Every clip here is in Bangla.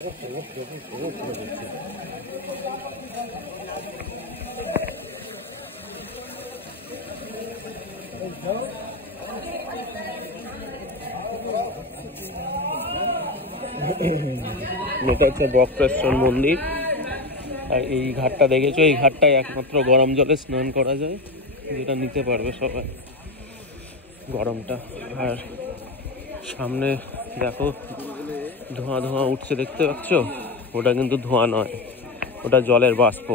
এটা হচ্ছে বক্রেশ্বর মন্দির। আর এই ঘাটটা দেখেছো, এই ঘাটটায় একমাত্র গরম জলে স্নান করা যায়, যেটা নিতে পারবে সবাই গরমটা। আর সামনে দেখো ধোঁয়া ধোঁয়া উঠছে, দেখতে পাচ্ছ? ওটা কিন্তু ধোঁয়া নয়, ওটা জলের বাষ্প।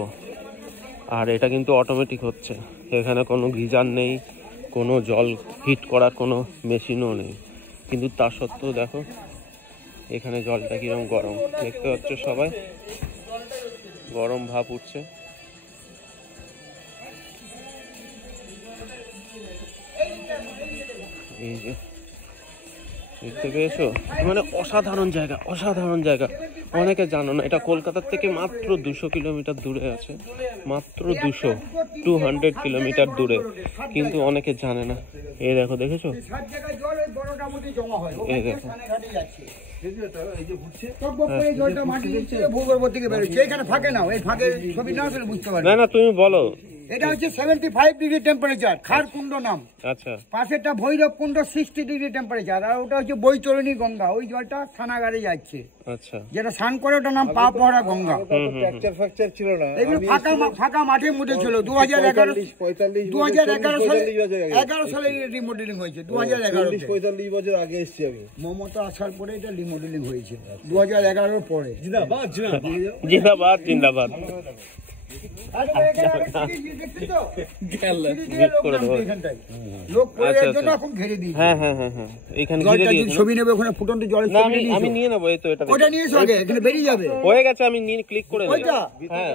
আর এটা কিন্তু অটোমেটিক হচ্ছে, এখানে কোনো গিজার নেই, কোনো জল হিট করার কোনো মেশিনও নেই, কিন্তু তা সত্ত্বেও দেখো এখানে জলটা কিরকম গরম, দেখতে পাচ্ছ সবাই, গরম ভাপ উঠছে। এই যে দেখতে পেয়েছো, মানে অসাধারণ জায়গা, অসাধারণ জায়গা। অনেকে জানো না, এটা কলকাতার থেকে মাত্র 200 কিলোমিটার দূরে আছে, মাত্র 200 কিলোমিটার দূরে, কিন্তু অনেকে জানে না। এই দেখো, দেখেছো? এই দেখো, না না তুমি বলো। এটা হচ্ছে 75 ডিগ্রি টেম্পারেচার, খারকুণ্ড নাম। আচ্ছা, পাশেরটা ভৈরব কুণ্ড 60 ডিগ্রি টেম্পারেচার, আর ওটা হচ্ছে বৈতরণী গঙ্গা, ওই জলটা থানাগারে যাচ্ছে। আচ্ছা, যেটা স্নান করে ওটার নাম পা পড়া গঙ্গা। ছিল না, এগুলো ফাঁকা মাঠের মধ্যে ছিল। 2011 সালে রিমডেলিং হয়েছে। 2011-45 বছর আগে এসেছি আমি। মমতা আসার পরে এটা রিমডেলিং হয়েছে 2011 পরে। জিন্দাবাদ জিন্দাবাদ জিন্দাবাদ। ছবি নেবে ওখানে ফুটন্ত জল, আমি নিয়ে নেবো। এই তো এটা ওটা নিয়ে এসো আগে, এখানে বেরিয়ে যাবে। হয়ে গেছে, আমি নিয়ে ক্লিক করে নেব। হ্যাঁ,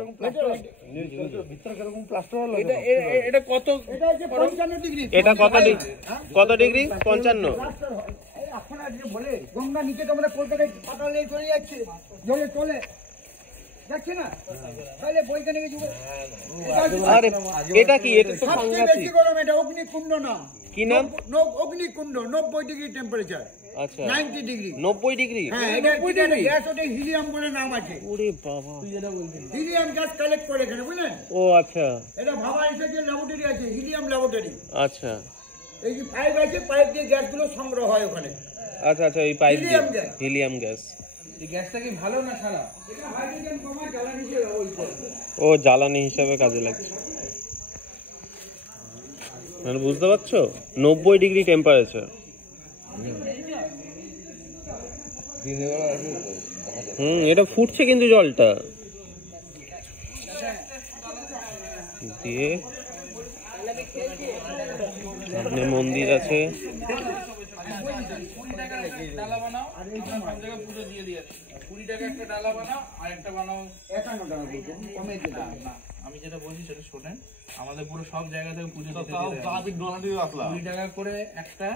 এটা কত? এটা হচ্ছে 55 ডিগ্রি। এটা কত ডিগ্রি? 55। এখন আর বলে গঙ্গা নিচে তোমরা কলকাতায় পাতাল নিয়ে চলে যাচ্ছে, জলে চলে যাচ্ছে না, তাহলে বৈজ্ঞানিক যুগ। আরে এটা কি? এটা তো সবচেয়ে বেশি গরম, এটা অগ্নিকুণ্ড নাম। কি নাম? অগ্নিকুণ্ড, 90 ডিগ্রি টেম্পারেচার। আচ্ছা, 90 ডিগ্রি। 90 ডিগ্রি? হ্যাঁ, এটা গ্যাস, ওটা হিলিয়াম বলে নাম আছে। ওরে বাবা, হিলিয়াম গ্যাস কালেক্ট করে এখানে, বুঝলেন? ও আচ্ছা, এটা ভাবা এসেছে ল্যাবরেটরি আছে, হিলিয়াম ল্যাবরেটরি। আচ্ছা, এই যে পাইপ আছে, পাইপ দিয়ে গ্যাসগুলো সংগ্রহ হয় ওখানে। আচ্ছা আচ্ছা, এই পাইপ দিয়ে হিলিয়াম গ্যাস। এই গ্যাসটা কি ভালো না খারাপ? এটা হাইড্রোজেন কমা জ্বালানি হিসেবে ও জ্বালানি হিসাবে কাজে লাগছে, মানে বুঝতে পারছো? 90 ডিগ্রি টেম্পারেচার। এটা ফুটছে কিন্তু জলটা দিয়ে। সামনে মন্দির আছে। আমি যেটা বলছি সেটা শোনেন, আমাদের পুরো সব জায়গা থেকে পুজো 20 টাকা করে একটা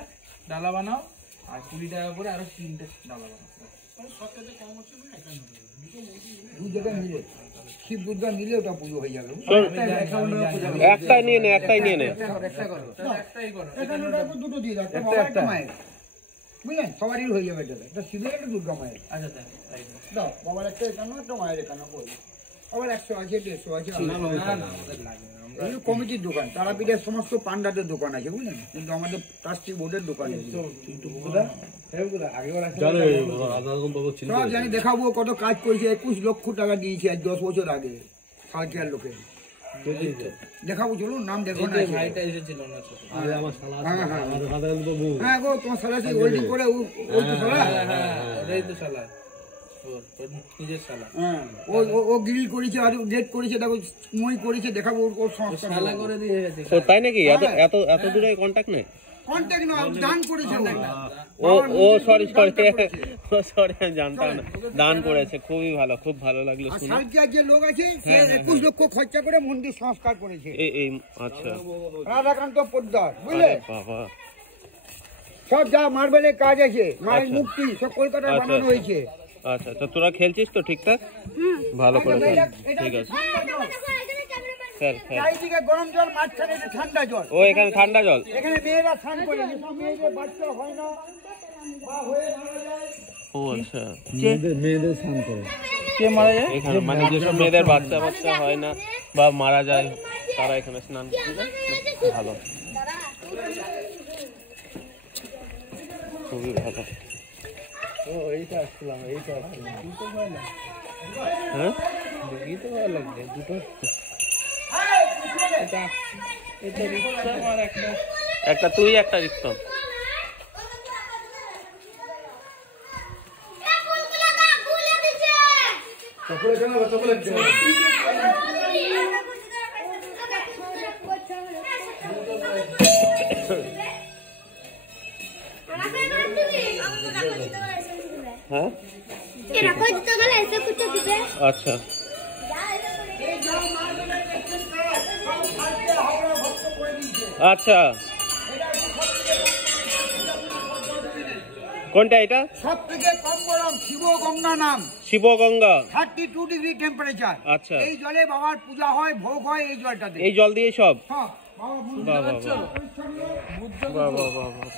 ডালা বানাও, আর 20 টাকা করে আরো 3টে ডালা বানাও। দু জায়গায় মিলে শিব দুর্গা মিলে ওটা পুজো হয়ে যাবে। একটাই নিয়ে নে, একটাই নিয়ে নে। দুটো দিয়ে দাও, একটা মায়ের, বুঝলেন? সবারই হয়ে যাবে। এটা শিবের, একটা দুর্গা মায়ের। আচ্ছা দাও, বাবার একটা এখানে, একটা মায়ের এখানে করবো। আবার 100 আছে, 150 আছে। এগুলো কমিটির দোকান, তারাপীঠের সমস্ত পান্ডাদের দোকান আছে, বুঝলেন? কিন্তু আমাদের ট্রাস্টি বোর্ডের দোকান সব জানি। দেখাবো কত কাজ করেছে। 21 লক্ষ টাকা দিয়েছে আজ 10 বছর আগে সালকিয়ার লোকে। দেখাবো, চলুন, নাম দেখো না। হ্যাঁ গো, তোমার সালা সেই ওয়েল্ডিং করে ও গ্রিল করেছে আর গেট করেছে, দেখো মই করেছে, দেখাবো ওর সংস্থা করে দিয়ে। তাই নাকি? এত দূরে কন্টাক্ট নেই? কন্টাক্ট না, দান করেছে। ও সরি আমি জানতাম না, দান করেছে। খুবই ভালো, খুব ভালো লাগলো শুনে। সালকিয়ার যে লোক আছে, সে 21 লক্ষ খরচা করে মন্দির সংস্কার করেছে। এই আচ্ছা, রাধাকান্ত পোদ্দার, বুঝলে? বাবা, সব যা মার্বেলের কাজ আছে, মায়ের মূর্তি সব কলকাতায় বানানো হয়েছে। আচ্ছা আচ্ছা, তোরা খেলছিস তো ঠিকঠাক? ভালো করে খেল, ঠিক আছে। চারিদিকে গরম জল, মাঝখানে ঠান্ডা জল। ও এখানে ঠান্ডা জল, এখানে মেয়েরা স্নান করে, মেয়েদের বাচ্চা হয় না বা হয়ে মারা যায়, ও আচ্ছা, মেয়েদের স্নান করে কে মারা যায় এখানে মানে যেসব মেয়েদের বাচ্চা বাচ্চা হয় না বা মারা যায় তারা এখানে স্নান করবে। ভালো, খুবই ভালো। ও এইটা আসলাম হ্যাঁ, দেখি তো ভালো লাগছে দুটো এটা রিক্সা আর একটা একটা তুই একটা রিক্সন। হ্যাঁ আচ্ছা, আচ্ছা কোনটা এটা? সব থেকে কম গরম শিবগঙ্গা নাম, শিবগঙ্গা, 32 ডিগ্রি টেম্পারেচার। আচ্ছা, এই জলে বাবার পূজা হয়, ভোগ হয় এই জলটাতে। এই জল দিয়ে সব? হ্যাঁ, বাবা বুঝতে বাহ বাহ পারছো? বাহ বাহ বাহ বাহ।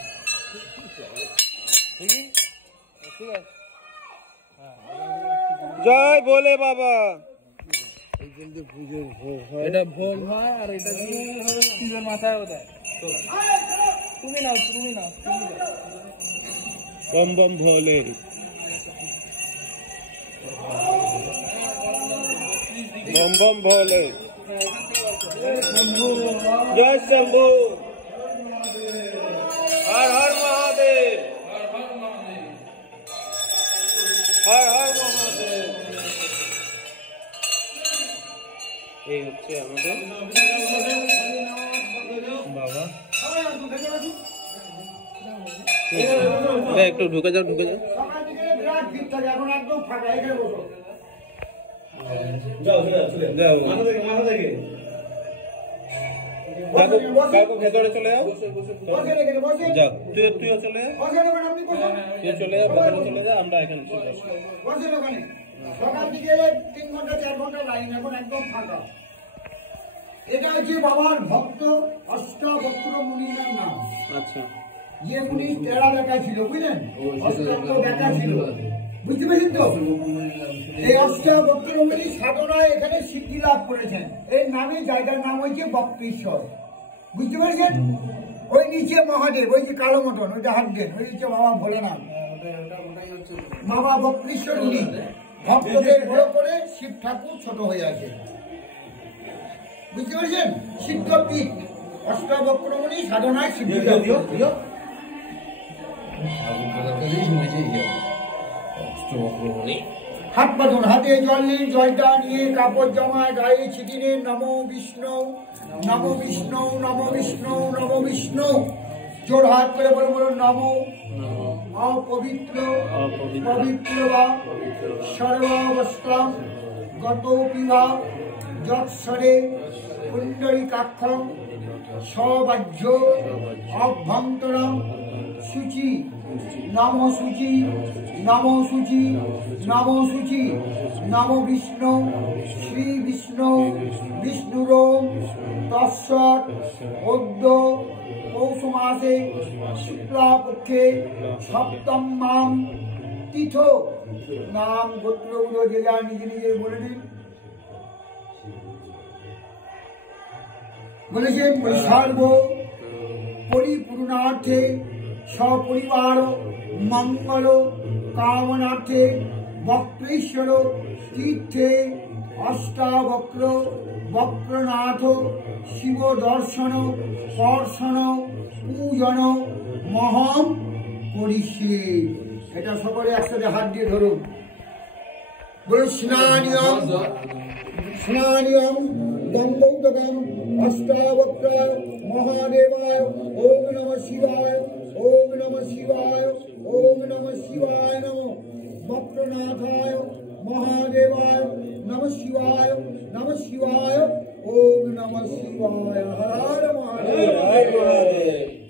জয় বলে বাবা। এটা ভোগ হয় আর এটা শিবের মাথায় দেয়। তুমি নাও তুমি নাও বম বম ভোলে। বম বম ভোলে। জয় শম্ভু। হর হর মহাদেব। হর হর মহাদেব। এই হচ্ছে আমাদের বাবা। একটু ঢুকে যাও, ঢুকে যাও। সকাল থেকে বিরাট ভিড় থাকে, এখন একদম ফাঁকা, এখানে বসো। যাও কাকু ভেতরে চলে যাও। বসেন এখানে, বসেন। যাও তুইও চলে যা। বসেন ওখানে, আপনি বসুন। তুই চলে যা, ভেতরে চলে যা, আমরা এখানে চলে আসবো। বসেন ওখানে। সকাল থেকে 3 ঘন্টা 4 ঘন্টা লাইন, এখন একদম ফাঁকা। এটা হচ্ছে বাবার ভক্ত অষ্টাবক্র মুনির নাম। আচ্ছা, যে মুনি তেরা দেখা ছিল, বুঝলেন? অষ্টাবক্র দেখা ছিল, বুঝতে পেরেছেন তো? এই অষ্টাবক্র মুনি সাধনায় এখানে সিদ্ধি লাভ করেছেন। এই নামে জায়গার নাম হয়েছে বক্রেশ্বর, বুঝতে পেরেছেন? ওই নিচে মহাদেব, ওই যে কালো মটন, ওইটা হাঁটবেন, ওই নিচে বাবা ভোলেনাথ, বাবা বক্রেশ্বর। উনি ভক্তদের বড় করে, শিব ঠাকুর ছোট হয়ে আছে, বুঝতে পেরেছেন? সিদ্ধপীঠ অষ্টাবক্রমণি সাধনায় সিদ্ধি লাভ করেছেন। হাত পাতুন, হাতে জল নিন, জলটা নিয়ে কাপড় জামায় গায়ে ছিটিয়ে নমো বিষ্ণু, নমো বিষ্ণু, নমো বিষ্ণু, নমো বিষ্ণু। জোর হাত করে বলে বলুন নমো অপবিত্র পবিত্র বা সর্বাবস্থাম গত পিবা যৎসরে পুণ্ডরীকাক্ষম সবাহ্য অভ্যন্তরম শুচি নম শুচি, নম শুচি, নম শুচি। নম বিষ্ণু শ্রী বিষ্ণু বিষ্ণুর তৎসৎ অদ্য পৌষ মাসে শুক্লাপক্ষে সপ্তম মাম তীর্থ। নাম গোত্রগুলো যে যা নিজে নিজে বলে দিন। বলেছেন সর্ব পরিপূর্ণার্থে সপরিবার মঙ্গল কামনার্থে বক্রেশ্বর তীর্থে অষ্টাবক্র বক্রনাথ শিব দর্শন কর্ষণ পূজন মহম করিষ্যে। এটা সকলে একসাথে হাত দিয়ে ধরুন। বলে স্নানিয়ম স্নানিয়ম দম্বৌদকম অষ্টাবক্রায় মহাদেবায় ওম নমঃ শিবায়, ওম নমঃ শিবায়, ওম নমঃ শিবায় নমঃ। বক্রনাথায় মহাদেবায় নমঃ শিবায়, নমঃ শিবায়, ওম নমঃ শিবায়। হর হর মহাদেব।